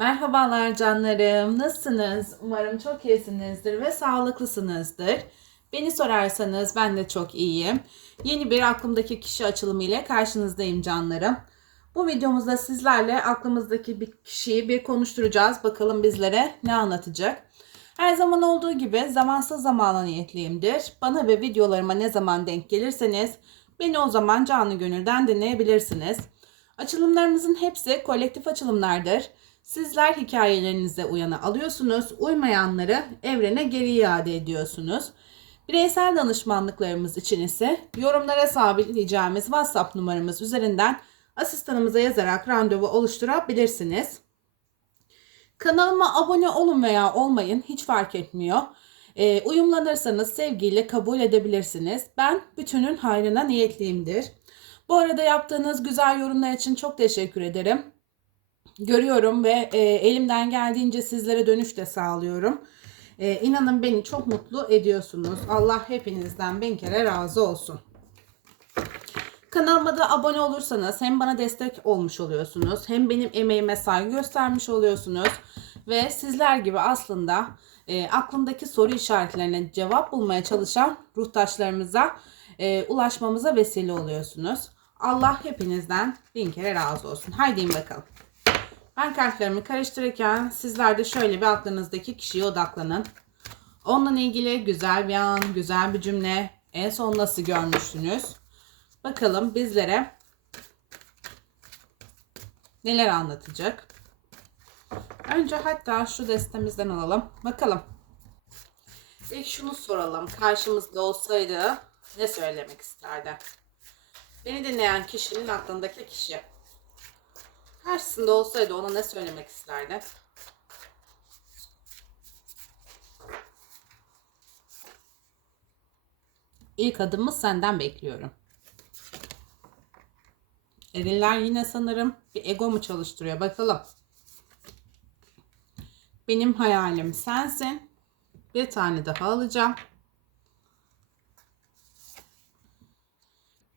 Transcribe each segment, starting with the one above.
Merhabalar canlarım. Nasılsınız? Umarım çok iyisinizdir ve sağlıklısınızdır. Beni sorarsanız ben de çok iyiyim. Yeni bir aklımdaki kişi açılımı ile karşınızdayım canlarım. Bu videomuzda sizlerle aklımızdaki bir kişiyi bir konuşturacağız. Bakalım bizlere ne anlatacak. Her zaman olduğu gibi zamansız zamana niyetliyimdir. Bana ve videolarıma ne zaman denk gelirseniz beni o zaman canlı gönülden dinleyebilirsiniz. Açılımlarımızın hepsi kolektif açılımlardır. Sizler hikayelerinize uyanı alıyorsunuz, uymayanları evrene geri iade ediyorsunuz. Bireysel danışmanlıklarımız için ise yorumlara sabitleyeceğimiz WhatsApp numaramız üzerinden asistanımıza yazarak randevu oluşturabilirsiniz. Kanalıma abone olun veya olmayın hiç fark etmiyor. Ee, uyumlanırsanız sevgiyle kabul edebilirsiniz. Ben bütünün hayrına niyetliyimdir. Bu arada yaptığınız güzel yorumlar için çok teşekkür ederim. Görüyorum ve e, elimden geldiğince sizlere dönüş de sağlıyorum. E, inanın beni çok mutlu ediyorsunuz. Allah hepinizden bin kere razı olsun. Kanalıma da abone olursanız hem bana destek olmuş oluyorsunuz hem benim emeğime saygı göstermiş oluyorsunuz ve sizler gibi aslında e, aklımdaki soru işaretlerine cevap bulmaya çalışan ruhtaşlarımıza e, ulaşmamıza vesile oluyorsunuz. Allah hepinizden bin kere razı olsun. Haydi bakalım. Ben kartlarımı karıştırırken sizler de şöyle bir aklınızdaki kişiye odaklanın. Onunla ilgili güzel bir an, güzel bir cümle, en son nasıl görmüştünüz? Bakalım bizlere neler anlatacak? Önce hatta şu destemizden alalım. Bakalım. İlk şunu soralım. Karşımızda olsaydı ne söylemek isterdi? Beni dinleyen kişinin aklındaki kişi. Karşısında olsaydı ona ne söylemek isterdi? İlk adımı senden bekliyorum. Eriller yine sanırım bir ego mu çalıştırıyor bakalım. Benim hayalim sensin. Bir tane daha alacağım.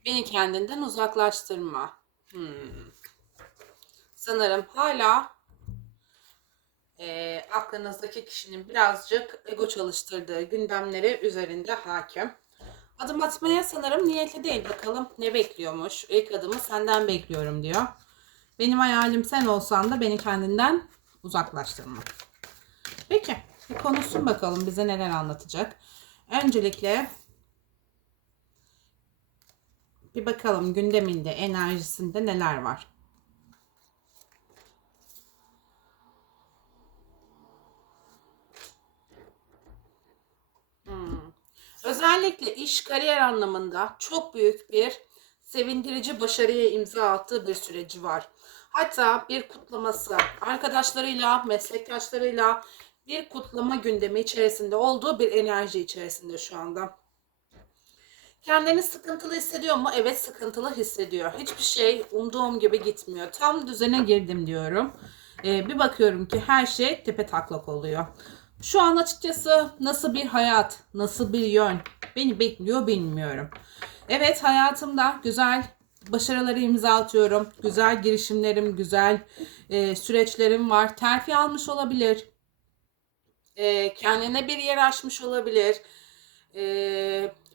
Beni kendinden uzaklaştırma. Hmm. Sanırım hala e, aklınızdaki kişinin birazcık ego çalıştırdığı gündemleri üzerinde hakim. Adım atmaya sanırım niyetli değil. Bakalım ne bekliyormuş. İlk adımı senden bekliyorum diyor. Benim hayalim sen olsan da beni kendinden uzaklaştırma. Peki. Bir konuşsun bakalım bize neler anlatacak. Öncelikle bir bakalım gündeminde, enerjisinde neler var. Hmm. Özellikle iş kariyer anlamında çok büyük bir sevindirici başarıya imza attığı bir süreci var. Hatta bir kutlaması arkadaşlarıyla, meslektaşlarıyla bir kutlama gündemi içerisinde olduğu bir enerji içerisinde şu anda. Kendini sıkıntılı hissediyor mu? Evet sıkıntılı hissediyor. Hiçbir şey umduğum gibi gitmiyor. Tam düzene girdim diyorum. Ee, bir bakıyorum ki her şey tepe taklak oluyor. Şu an açıkçası nasıl bir hayat, nasıl bir yön beni bekliyor bilmiyorum. Evet hayatımda güzel başarıları imza atıyorum. Güzel girişimlerim, güzel e, süreçlerim var. Terfi almış olabilir. E, kendine bir yer açmış olabilir. E,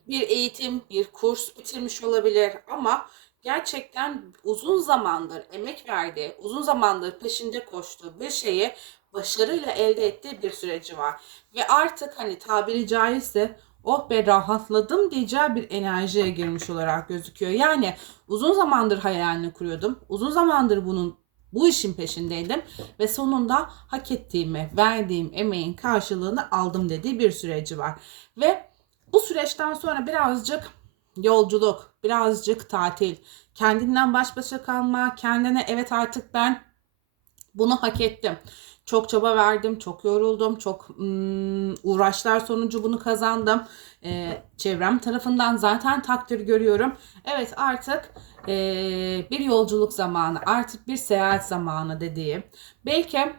bir eğitim, bir kurs bitirmiş olabilir ama gerçekten uzun zamandır emek verdiği, uzun zamandır peşinde koştuğu bir şeyi başarıyla elde ettiği bir süreci var. Ve artık hani tabiri caizse oh be rahatladım diyeceği bir enerjiye girmiş olarak gözüküyor. Yani uzun zamandır hayalini kuruyordum. Uzun zamandır bunun bu işin peşindeydim ve sonunda hak ettiğimi, verdiğim emeğin karşılığını aldım dediği bir süreci var. Ve bu süreçten sonra birazcık yolculuk, birazcık tatil, kendinden baş başa kalma, kendine evet artık ben bunu hak ettim. Çok çaba verdim, çok yoruldum, çok ım, uğraşlar sonucu bunu kazandım. Ee, çevrem tarafından zaten takdir görüyorum. Evet artık e, bir yolculuk zamanı, artık bir seyahat zamanı dediğim. Belki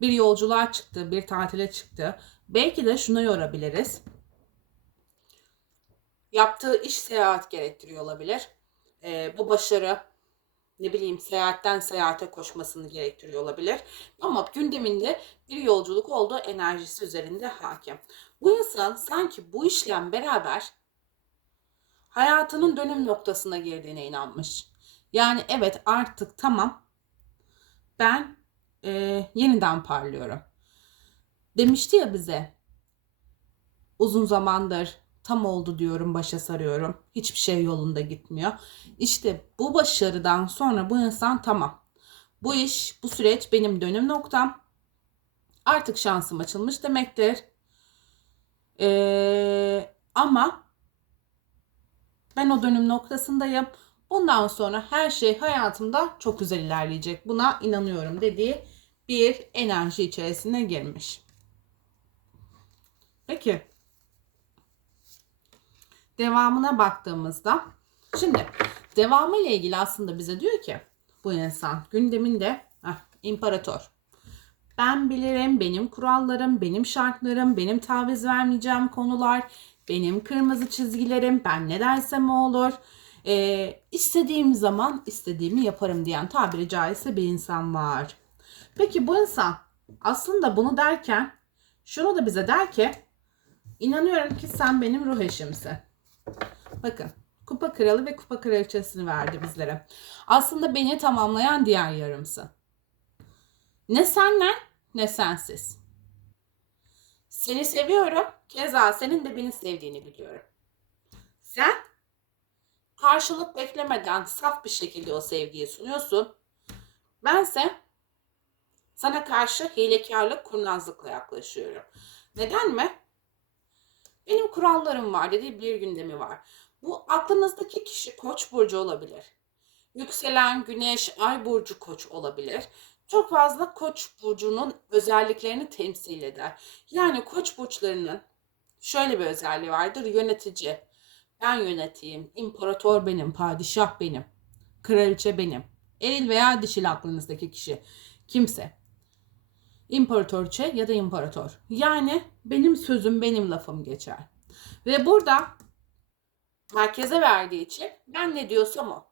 bir yolculuğa çıktı, bir tatile çıktı. Belki de şuna yorabiliriz. Yaptığı iş seyahat gerektiriyor olabilir. Ee, bu başarı ne bileyim seyahatten seyahate koşmasını gerektiriyor olabilir. Ama gündeminde bir yolculuk olduğu enerjisi üzerinde hakim. Bu insan sanki bu işlem beraber hayatının dönüm noktasına girdiğine inanmış. Yani evet artık tamam ben e, yeniden parlıyorum. Demişti ya bize uzun zamandır tam oldu diyorum başa sarıyorum. Hiçbir şey yolunda gitmiyor. İşte bu başarıdan sonra bu insan tamam. Bu iş, bu süreç benim dönüm noktam. Artık şansım açılmış demektir. Ee, ama ben o dönüm noktasındayım. Bundan sonra her şey hayatımda çok güzel ilerleyecek. Buna inanıyorum dediği bir enerji içerisine girmiş. Peki. Devamına baktığımızda şimdi devamı ile ilgili aslında bize diyor ki bu insan gündeminde heh, imparator. Ben bilirim, benim kurallarım, benim şartlarım, benim taviz vermeyeceğim konular, benim kırmızı çizgilerim, ben ne dersem o olur. Ee, istediğim zaman istediğimi yaparım diyen tabiri caizse bir insan var. Peki bu insan aslında bunu derken şunu da bize der ki inanıyorum ki sen benim ruh eşimsin. Bakın kupa kralı ve kupa kraliçesini verdi bizlere. Aslında beni tamamlayan diğer yarımsın. Ne senle ne sensiz. Seni seviyorum. Keza senin de beni sevdiğini biliyorum. Sen karşılık beklemeden saf bir şekilde o sevgiyi sunuyorsun. Bense sana karşı hilekarlık, kurnazlıkla yaklaşıyorum. Neden mi? Benim kurallarım var dediği bir gündemi var. Bu aklınızdaki kişi koç burcu olabilir. Yükselen güneş, ay burcu koç olabilir. Çok fazla koç burcunun özelliklerini temsil eder. Yani koç burçlarının şöyle bir özelliği vardır. Yönetici. Ben yöneteyim. imparator benim. Padişah benim. Kraliçe benim. Eril veya dişil aklınızdaki kişi. Kimse. İmparatorçe ya da imparator. Yani benim sözüm benim lafım geçer. Ve burada merkeze verdiği için ben ne diyorsam o.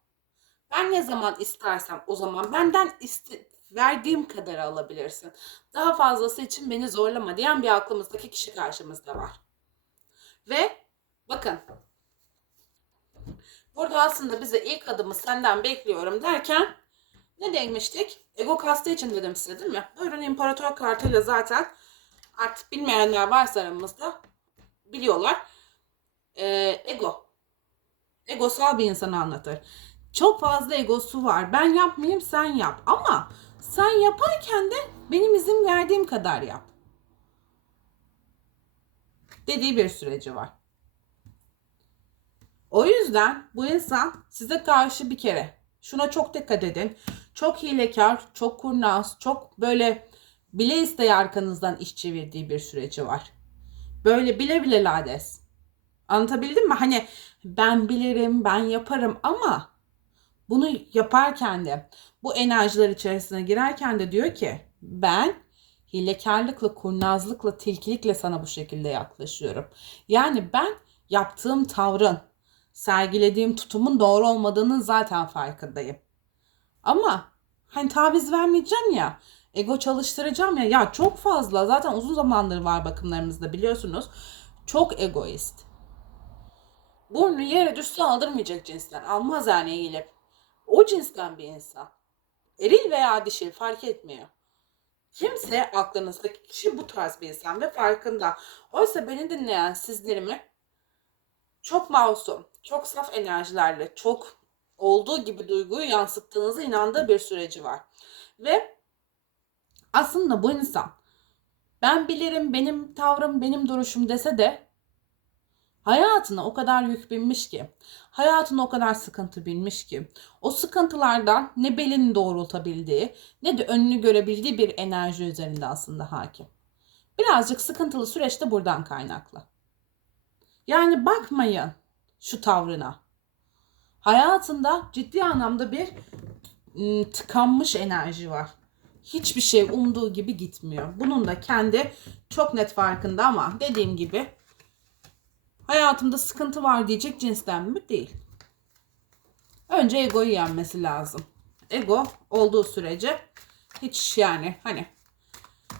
Ben ne zaman istersem o zaman benden iste verdiğim kadar alabilirsin. Daha fazlası için beni zorlama diyen bir aklımızdaki kişi karşımızda var. Ve bakın burada aslında bize ilk adımı senden bekliyorum derken ne demiştik? Ego kastı için dedim size değil mi? Buyurun imparator kartıyla zaten artık bilmeyenler varsa aramızda biliyorlar. Ee, ego. Egosal bir insanı anlatır. Çok fazla egosu var. Ben yapmayayım sen yap. Ama sen yaparken de benim izin verdiğim kadar yap. Dediği bir süreci var. O yüzden bu insan size karşı bir kere şuna çok dikkat edin. Çok hilekar, çok kurnaz, çok böyle bile isteye arkanızdan iş çevirdiği bir süreci var. Böyle bile bile lades. Anlatabildim mi? Hani ben bilirim, ben yaparım ama bunu yaparken de bu enerjiler içerisine girerken de diyor ki ben hilekarlıkla, kurnazlıkla, tilkilikle sana bu şekilde yaklaşıyorum. Yani ben yaptığım tavrın, sergilediğim tutumun doğru olmadığının zaten farkındayım. Ama hani taviz vermeyeceğim ya, ego çalıştıracağım ya. Ya çok fazla zaten uzun zamandır var bakımlarımızda biliyorsunuz. Çok egoist. Burnu yere düşse aldırmayacak cinsten. Almaz yani eğilip. O cinsten bir insan. Eril veya dişil fark etmiyor. Kimse aklınızdaki kişi bu tarz bir insan ve farkında. Oysa beni dinleyen sizlerimi çok masum, çok saf enerjilerle, çok olduğu gibi duyguyu yansıttığınıza inandığı bir süreci var. Ve aslında bu insan ben bilirim, benim tavrım, benim duruşum dese de hayatına o kadar yük binmiş ki, hayatına o kadar sıkıntı binmiş ki, o sıkıntılardan ne belini doğrultabildiği ne de önünü görebildiği bir enerji üzerinde aslında hakim. Birazcık sıkıntılı süreçte buradan kaynaklı. Yani bakmayın şu tavrına. Hayatında ciddi anlamda bir ım, tıkanmış enerji var. Hiçbir şey umduğu gibi gitmiyor. Bunun da kendi çok net farkında ama dediğim gibi hayatımda sıkıntı var diyecek cinsten mi? Değil. Önce egoyu yenmesi lazım. ego olduğu sürece hiç yani hani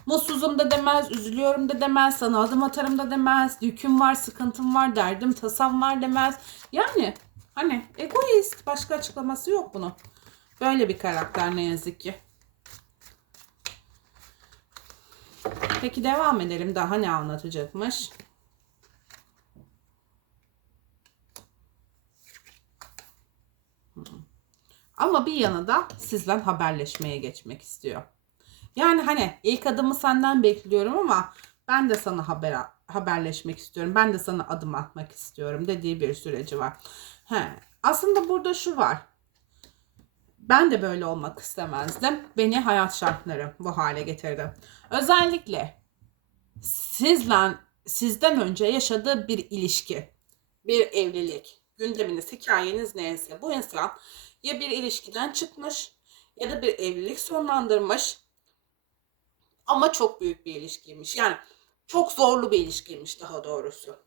mutsuzum da demez, üzülüyorum da demez, sana adım atarım da demez, yüküm var, sıkıntım var, derdim, tasam var demez. Yani hani egoist başka açıklaması yok bunun. Böyle bir karakter ne yazık ki. Peki devam edelim. Daha ne anlatacakmış? Ama bir yanı da sizden haberleşmeye geçmek istiyor. Yani hani ilk adımı senden bekliyorum ama ben de sana haber haberleşmek istiyorum. Ben de sana adım atmak istiyorum dediği bir süreci var. He. Aslında burada şu var. Ben de böyle olmak istemezdim. Beni hayat şartları bu hale getirdi. Özellikle sizden sizden önce yaşadığı bir ilişki, bir evlilik, gündeminiz, hikayeniz neyse bu insan ya bir ilişkiden çıkmış ya da bir evlilik sonlandırmış ama çok büyük bir ilişkiymiş. Yani çok zorlu bir ilişkiymiş daha doğrusu.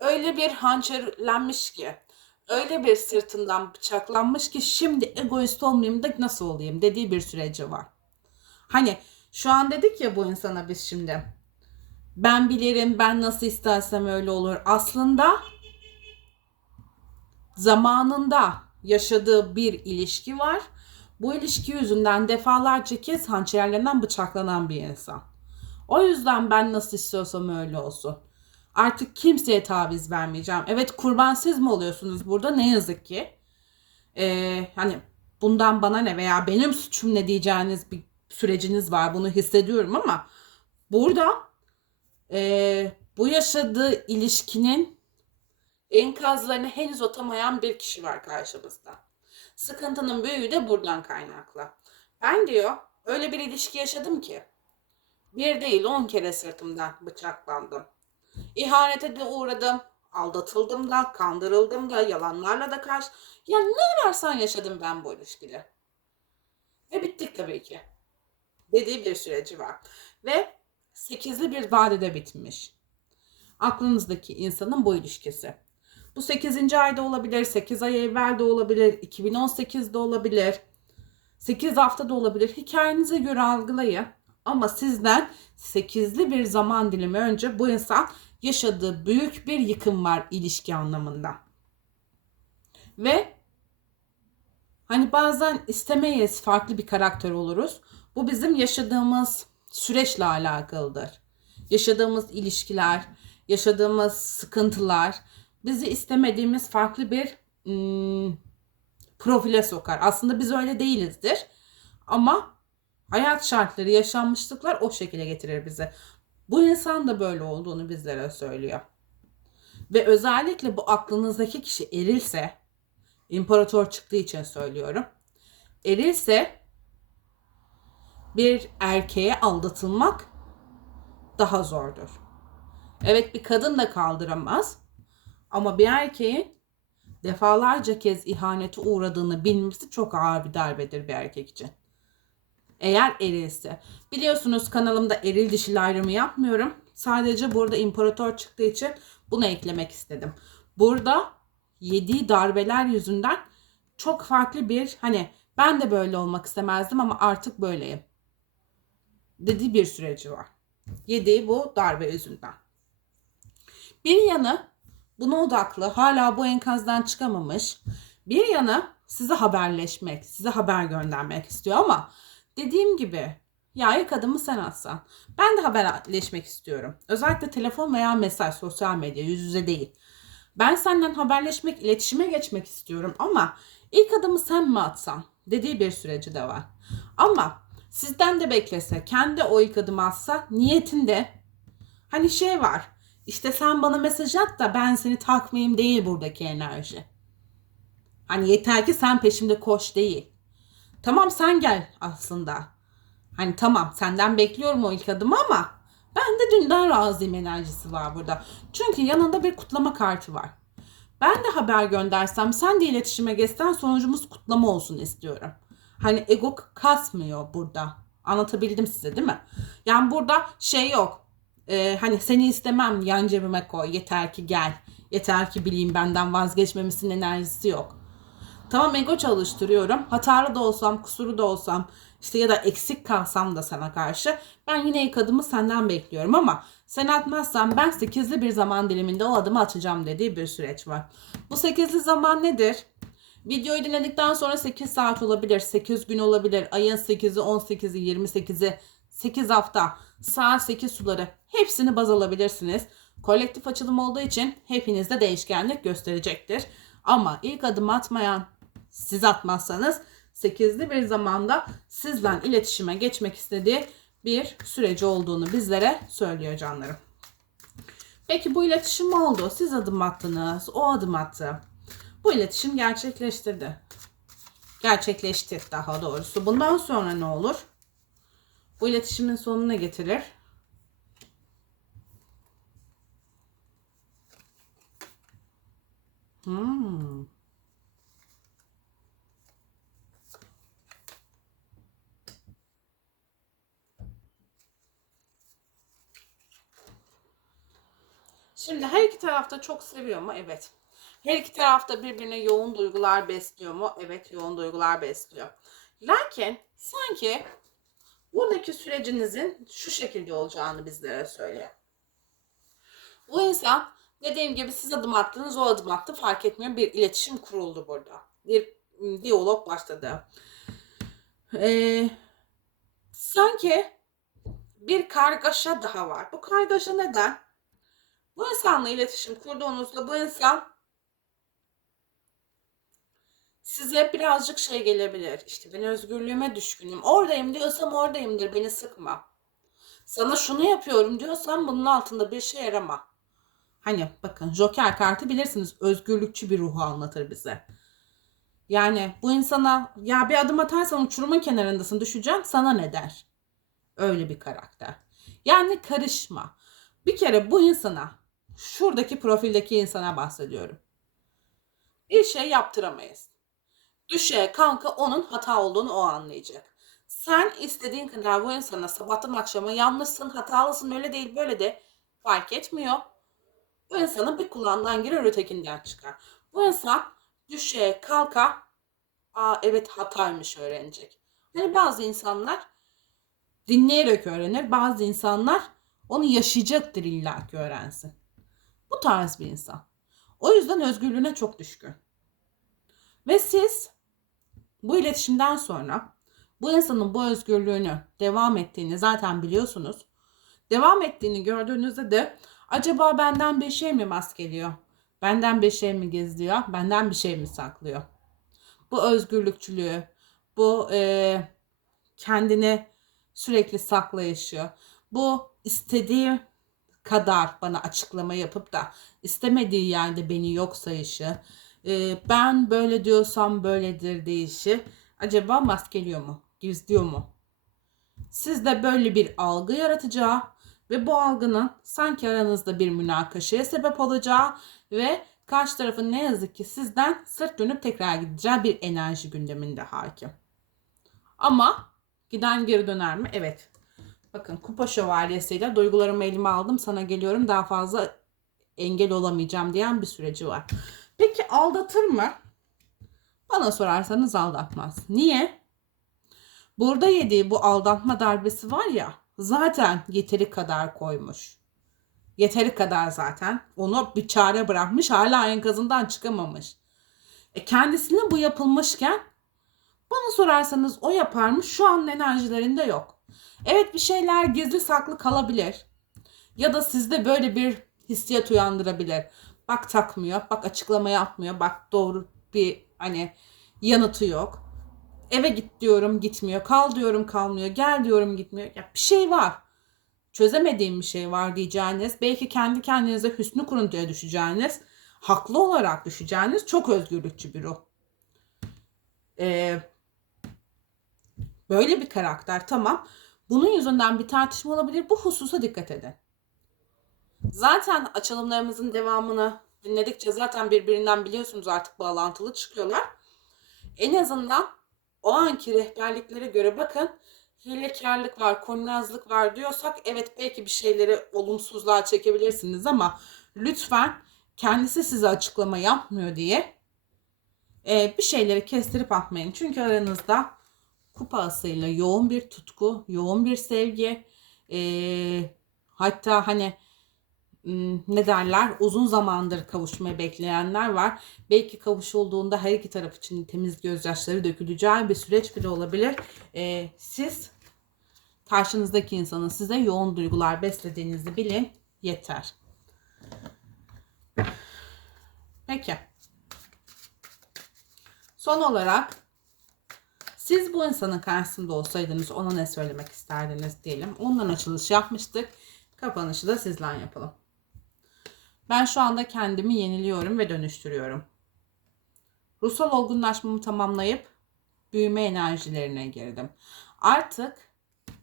Öyle bir hançerlenmiş ki, öyle bir sırtından bıçaklanmış ki şimdi egoist olmayayım da nasıl olayım dediği bir süreci var. Hani şu an dedik ya bu insana biz şimdi. Ben bilirim ben nasıl istersem öyle olur. Aslında zamanında yaşadığı bir ilişki var. Bu ilişki yüzünden defalarca kez hançerlerinden bıçaklanan bir insan. O yüzden ben nasıl istiyorsam öyle olsun. Artık kimseye taviz vermeyeceğim. Evet kurban siz mi oluyorsunuz burada ne yazık ki. Ee, hani bundan bana ne veya benim suçum ne diyeceğiniz bir süreciniz var. Bunu hissediyorum ama burada e, bu yaşadığı ilişkinin enkazlarını henüz atamayan bir kişi var karşımızda. Sıkıntının büyüğü de buradan kaynaklı. Ben diyor öyle bir ilişki yaşadım ki bir değil on kere sırtımdan bıçaklandım. İhanete de uğradım. Aldatıldım da, kandırıldım da, yalanlarla da karşı... Ya ne ararsan yaşadım ben bu ilişkide. Ve bittik tabii ki. Dediği bir süreci var. Ve sekizli bir vadede bitmiş. Aklınızdaki insanın bu ilişkisi. Bu 8. ayda olabilir, 8 ay evvel de olabilir, 2018'de olabilir, 8 hafta da olabilir. Hikayenize göre algılayın. Ama sizden 8'li bir zaman dilimi önce bu insan yaşadığı büyük bir yıkım var ilişki anlamında. Ve hani bazen istemeyiz farklı bir karakter oluruz. Bu bizim yaşadığımız süreçle alakalıdır. Yaşadığımız ilişkiler, yaşadığımız sıkıntılar bizi istemediğimiz farklı bir ım, profile sokar. Aslında biz öyle değilizdir. Ama hayat şartları, yaşanmışlıklar o şekilde getirir bizi. Bu insan da böyle olduğunu bizlere söylüyor. Ve özellikle bu aklınızdaki kişi erilse, imparator çıktığı için söylüyorum. Erilse bir erkeğe aldatılmak daha zordur. Evet bir kadın da kaldıramaz. Ama bir erkeğin defalarca kez ihanete uğradığını bilmesi çok ağır bir darbedir bir erkek için. Eğer erilse. Biliyorsunuz kanalımda eril dişil ayrımı yapmıyorum. Sadece burada imparator çıktığı için bunu eklemek istedim. Burada yediği darbeler yüzünden çok farklı bir hani ben de böyle olmak istemezdim ama artık böyleyim. Dediği bir süreci var. Yediği bu darbe yüzünden. Bir yanı buna odaklı hala bu enkazdan çıkamamış. Bir yanı size haberleşmek, size haber göndermek istiyor ama dediğim gibi ya ilk adımı sen atsan. Ben de haberleşmek istiyorum. Özellikle telefon veya mesaj, sosyal medya, yüz yüze değil. Ben senden haberleşmek, iletişime geçmek istiyorum ama ilk adımı sen mi atsan dediği bir süreci de var. Ama sizden de beklese, kendi o ilk adımı atsa niyetinde hani şey var. İşte sen bana mesaj at da ben seni takmayayım değil buradaki enerji. Hani yeter ki sen peşimde koş değil. Tamam sen gel aslında. Hani tamam senden bekliyorum o ilk adımı ama ben de dünden razıyım enerjisi var burada. Çünkü yanında bir kutlama kartı var. Ben de haber göndersem sen de iletişime geçsen sonucumuz kutlama olsun istiyorum. Hani ego kasmıyor burada. Anlatabildim size değil mi? Yani burada şey yok. Ee, hani seni istemem yan cebime koy. Yeter ki gel. Yeter ki bileyim benden vazgeçmemişsin enerjisi yok. Tamam ego çalıştırıyorum. Hatalı da olsam, kusuru da olsam, işte ya da eksik kalsam da sana karşı ben yine ilk adımı senden bekliyorum ama sen atmazsan ben 8'li bir zaman diliminde o adımı atacağım dediği bir süreç var. Bu 8'li zaman nedir? Videoyu dinledikten sonra 8 saat olabilir, 8 gün olabilir, ayın 8'i, 18'i, 28'i, 8 hafta, saat 8 suları hepsini baz alabilirsiniz. Kolektif açılım olduğu için hepinizde değişkenlik gösterecektir. Ama ilk adım atmayan siz atmazsanız 8'li bir zamanda sizden iletişime geçmek istediği bir süreci olduğunu bizlere söylüyor canlarım. Peki bu iletişim oldu. Siz adım attınız. O adım attı. Bu iletişim gerçekleştirdi. Gerçekleşti daha doğrusu. Bundan sonra ne olur? Bu iletişimin sonuna getirir. Hmm. Şimdi her iki tarafta çok seviyor mu? Evet. Her iki tarafta birbirine yoğun duygular besliyor mu? Evet, yoğun duygular besliyor. Lakin sanki buradaki sürecinizin şu şekilde olacağını bizlere söylüyor. Bu insan dediğim gibi siz adım attınız, o adım attı fark etmiyor. Bir iletişim kuruldu burada. Bir diyalog başladı. Ee, sanki bir kargaşa daha var. Bu kargaşa neden? Bu insanla iletişim kurduğunuzda bu insan size birazcık şey gelebilir. İşte ben özgürlüğüme düşkünüm. Oradayım diyorsam oradayımdır. Beni sıkma. Sana şunu yapıyorum diyorsam bunun altında bir şey arama. Hani bakın Joker kartı bilirsiniz özgürlükçü bir ruhu anlatır bize. Yani bu insana ya bir adım atarsan uçurumun kenarındasın düşeceksin sana ne der? Öyle bir karakter. Yani karışma. Bir kere bu insana şuradaki profildeki insana bahsediyorum. Bir şey yaptıramayız. Düşe kanka onun hata olduğunu o anlayacak. Sen istediğin kadar bu insana sabahtan akşama yanlışsın, hatalısın, öyle değil böyle de fark etmiyor. Bu insanın bir kulağından girer ötekinden çıkar. Bu insan düşe kalka aa evet hataymış öğrenecek. Yani bazı insanlar dinleyerek öğrenir. Bazı insanlar onu yaşayacaktır illa ki öğrensin. Bu tarz bir insan. O yüzden özgürlüğüne çok düşkün. Ve siz bu iletişimden sonra bu insanın bu özgürlüğünü devam ettiğini zaten biliyorsunuz. Devam ettiğini gördüğünüzde de acaba benden bir şey mi maskeliyor? Benden bir şey mi gizliyor? Benden bir şey mi saklıyor? Bu özgürlükçülüğü, bu e, kendini sürekli saklayışı, bu istediği kadar bana açıklama yapıp da istemediği yerde beni yok sayışı, e, ben böyle diyorsam böyledir deyişi acaba maskeliyor mu, gizliyor mu? Sizde böyle bir algı yaratacağı ve bu algının sanki aranızda bir münakaşaya sebep olacağı ve karşı tarafın ne yazık ki sizden sırt dönüp tekrar gideceği bir enerji gündeminde hakim. Ama giden geri döner mi? Evet. Bakın kupa şövalyesiyle duygularımı elime aldım sana geliyorum daha fazla engel olamayacağım diyen bir süreci var. Peki aldatır mı? Bana sorarsanız aldatmaz. Niye? Burada yediği bu aldatma darbesi var ya zaten yeteri kadar koymuş. Yeteri kadar zaten. Onu bir çare bırakmış hala enkazından çıkamamış. E kendisine bu yapılmışken bana sorarsanız o yaparmış şu an enerjilerinde yok. Evet bir şeyler gizli saklı kalabilir. Ya da sizde böyle bir hissiyat uyandırabilir. Bak takmıyor, bak açıklama yapmıyor, bak doğru bir hani yanıtı yok. Eve git diyorum gitmiyor, kal diyorum kalmıyor, gel diyorum gitmiyor. Ya bir şey var. Çözemediğim bir şey var diyeceğiniz, belki kendi kendinize hüsnü kuruntuya düşeceğiniz, haklı olarak düşeceğiniz çok özgürlükçü bir ruh. Ee, böyle bir karakter tamam. Bunun yüzünden bir tartışma olabilir. Bu hususa dikkat edin. Zaten açılımlarımızın devamını dinledikçe zaten birbirinden biliyorsunuz artık bağlantılı çıkıyorlar. En azından o anki rehberliklere göre bakın hilekarlık var, kurnazlık var diyorsak evet belki bir şeyleri olumsuzluğa çekebilirsiniz ama lütfen kendisi size açıklama yapmıyor diye e, bir şeyleri kestirip atmayın. Çünkü aranızda kupa asıyla yoğun bir tutku, yoğun bir sevgi, e, hatta hani ne derler uzun zamandır kavuşmayı bekleyenler var. Belki kavuşulduğunda her iki taraf için temiz gözyaşları döküleceği bir süreç bile olabilir. E, siz karşınızdaki insanın size yoğun duygular beslediğinizi bilin yeter. Peki. Son olarak siz bu insanın karşısında olsaydınız ona ne söylemek isterdiniz diyelim. Ondan açılış yapmıştık. Kapanışı da sizle yapalım. Ben şu anda kendimi yeniliyorum ve dönüştürüyorum. Ruhsal olgunlaşmamı tamamlayıp büyüme enerjilerine girdim. Artık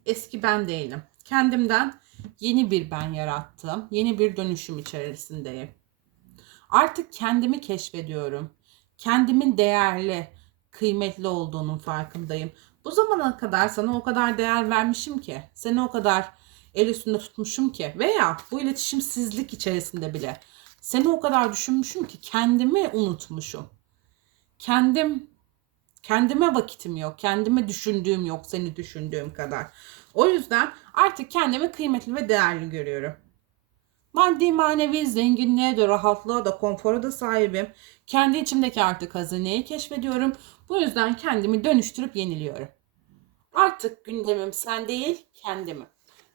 eski ben değilim. Kendimden yeni bir ben yarattım. Yeni bir dönüşüm içerisindeyim. Artık kendimi keşfediyorum. Kendimin değerli, kıymetli olduğunun farkındayım. Bu zamana kadar sana o kadar değer vermişim ki, seni o kadar el üstünde tutmuşum ki veya bu iletişimsizlik içerisinde bile seni o kadar düşünmüşüm ki kendimi unutmuşum. Kendim kendime vakitim yok, kendime düşündüğüm yok seni düşündüğüm kadar. O yüzden artık kendimi kıymetli ve değerli görüyorum. Maddi manevi zenginliğe de rahatlığa da konfora da sahibim. Kendi içimdeki artık hazineyi keşfediyorum. Bu yüzden kendimi dönüştürüp yeniliyorum. Artık gündemim sen değil kendimi.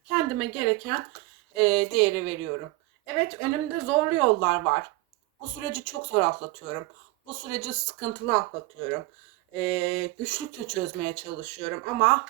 Kendime gereken e, değeri veriyorum. Evet önümde zorlu yollar var. Bu süreci çok zor atlatıyorum. Bu süreci sıkıntılı atlatıyorum. E, güçlükle çözmeye çalışıyorum ama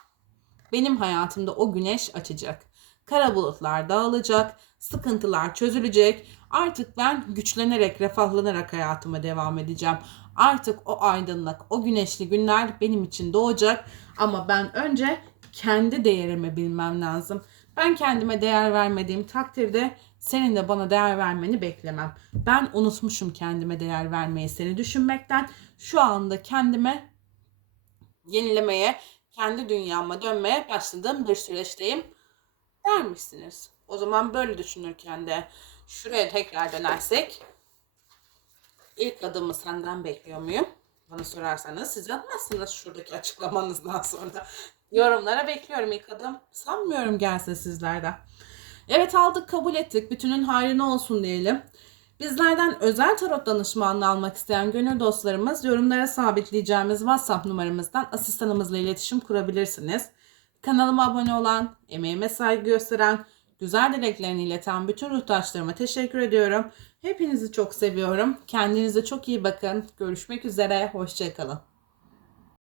benim hayatımda o güneş açacak. Kara bulutlar dağılacak, sıkıntılar çözülecek. Artık ben güçlenerek, refahlanarak hayatıma devam edeceğim. Artık o aydınlık, o güneşli günler benim için doğacak. Ama ben önce kendi değerimi bilmem lazım. Ben kendime değer vermediğim takdirde senin de bana değer vermeni beklemem. Ben unutmuşum kendime değer vermeyi seni düşünmekten. Şu anda kendime yenilemeye, kendi dünyama dönmeye başladığım bir süreçteyim der misiniz? O zaman böyle düşünürken de şuraya tekrar dönersek ilk adımı senden bekliyor muyum? Bana sorarsanız siz yapmazsınız şuradaki açıklamanızdan sonra. Yorumlara bekliyorum ilk adım. Sanmıyorum gelse sizlerden. Evet aldık kabul ettik. Bütünün hayrına olsun diyelim. Bizlerden özel tarot danışmanlığı almak isteyen gönül dostlarımız yorumlara sabitleyeceğimiz WhatsApp numaramızdan asistanımızla iletişim kurabilirsiniz. Kanalıma abone olan, emeğime saygı gösteren, güzel dileklerini ileten bütün ruhtaşlarıma teşekkür ediyorum. Hepinizi çok seviyorum. Kendinize çok iyi bakın. Görüşmek üzere. Hoşçakalın.